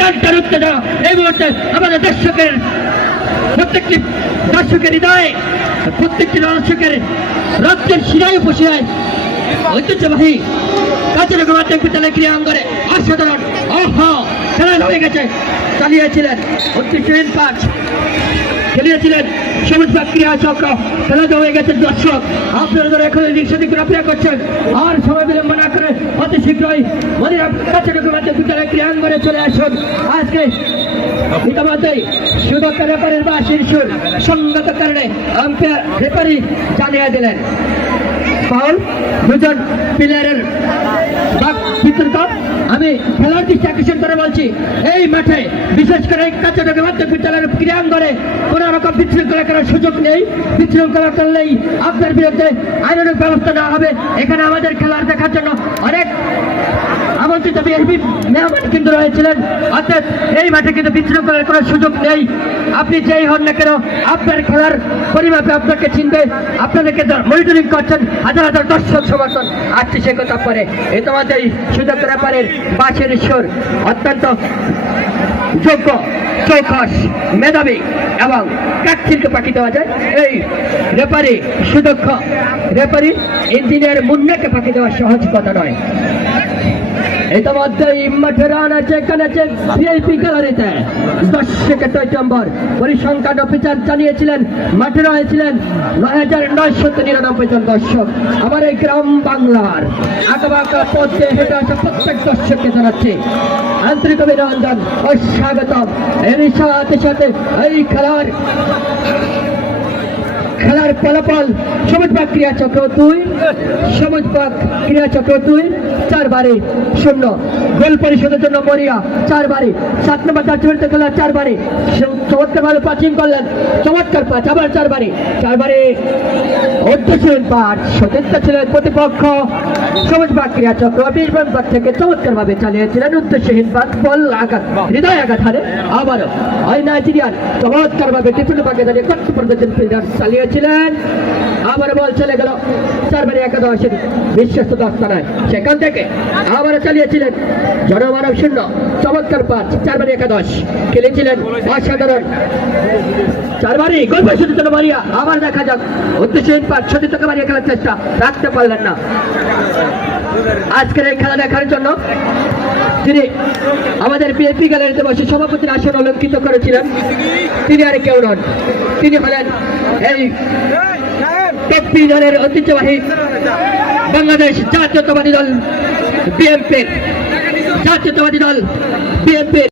টান উত্তেজনা এই মুহূর্তে আমাদের প্রত্যেকটি দর্শকের হৃদয়ে, প্রত্যেকটি দর্শকের রক্তের শিরায় উপশিরায় ঐতিহ্যবাহী কাঁচারগা মাধ্যমিক বিদ্যালয় ক্রীড়া অঙ্গনে অসাধারণ খেলা হয়ে গেছে। চালিয়েছিলেন 29 পাঁচ, খেলিয়েছিলেন সবুজ পাক ক্রীড়া চক্র। খেলা হয়ে গেছে। দর্শক আপনারা এখন সেদিকে অপেক্ষা করছেন, আর সময় বিলম্ব না করে অতি শীঘ্রই মদিনা কাঁচারগা মাধ্যমিক বিদ্যালয় ক্রীড়া অঙ্গনে চলে আসুন। আজকে ইতিমধ্যেই সুদক্ষ রেফারির বা শীর্ষুর সঙ্গত কারণে আম্পায়ার রেফারি জানিয়ে দিলেন ফাউল, দুজন প্লেয়ারের বিতর্ক। আমি খেলার দৃষ্টি আকর্ষণ করে বলছি, এই মাঠে বিশেষ করে কাঁচারগা মাধ্যমিক বিদ্যালয়ের ক্রীড়াঙ্গনে কোন রকম বিশৃঙ্খলা করার সুযোগ নেই। বিশৃঙ্খলা করলেই আপনার বিরুদ্ধে আইনানুগ ব্যবস্থা নেওয়া হবে। এখানে আমাদের খেলার দেখার জন্য অনেক আমন্ত্রিত বিএনপি মেহমান কিন্তু রয়েছিলেন, অর্থাৎ এই মাঠে কিন্তু বিশৃঙ্খলার কোনো সুযোগ নেই। আপনি যেই হন না কেন আপনার খেলার পরিমাপে আপনাকে চিনবে। আপনাদেরকে মনিটরিং করছেন হাজার হাজার দর্শক সমর্থন আসছে সে কথা পরে। ইতিমধ্যেই সুদক্ষ রেফারির বাঁশির সুর অত্যন্ত যোগ্য, চৌকস, মেধাবী এবং কাকচিরকে পাখি দেওয়া যায়। এই রেফারি সুদক্ষ রেফারি ইঞ্জিনিয়ার মুন্নাকে পাখি দেওয়া সহজ কথা নয়। ইতিমধ্যেই মাঠে রান আছে, এখানে আছে ভিআইপি গ্যালারিতে দর্শকের 6 নম্বর পরিসংখ্যান অফিসার জানিয়েছিলেন মাঠে রয়েছিলেন ৯,৯৯৯ জন দর্শক। আমার এই গ্রাম বাংলার আঁকাবাঁকা পথে হেঁটে আসা প্রত্যেক দর্শককে জানাচ্ছি আন্তরিক অভিনন্দন ও স্বাগতম। এর সাথে সাথে এই খেলার ফলাফল সবুজ পাক ক্রীড়া চক্র 2, সবুজ পাক ক্রীড়া চক্র 2 4-0। গোল পরিশোধের জন্য মরিয়া 4 7 নম্বর চারটি খেলা 4 চমৎকার ভাবে পাচিং করলেন, চমৎকার পাঁচ, আবার 4 অর্ধশীল পাঁচ। সতীর্থ ছিলেন প্রতিপক্ষ সবুজ পাক ক্রীড়া চক্র 20 নম্বর থেকে চমৎকার ভাবে চালিয়েছিলেন উদ্দেশ্যহীন পাঁচ। বল আঘাত, হৃদয় আঘাত হারে আবারও ওই নাইজেরিয়ান চমৎকার ভাবে টিপুল পাকে দাঁড়িয়ে কর্তৃপর্যটন ফিল্ডার চালিয়েছিলেন। আবার বল চলে গেল 4-11 বিশ্বস্ত দস্তানায়। সেখান থেকে আবার চালিয়েছিলেন জনমানব শূন্য, চমৎকার পাঁচ। 4-11 খেলেছিলেন অসাধারণ 4 গোল পরিশোধের জন্য মারিয়া। আবার দেখা যাক উদ্দেশ্যহীন পাঁচ, সতীর্থকে মারিয়া খেলার চেষ্টা রাখতে পারলেন না। আজকের এই খেলা দেখার জন্য যিনি আমাদের বিএনপি গ্যালারিতে বসে সভাপতির আসন অলঙ্কিত করেছিলেন তিনি আর কেউ নন, তিনি হলেন এই টপি দলের ঐতিহ্যবাহী বাংলাদেশ জাতীয়তাবাদী দল বিএনপির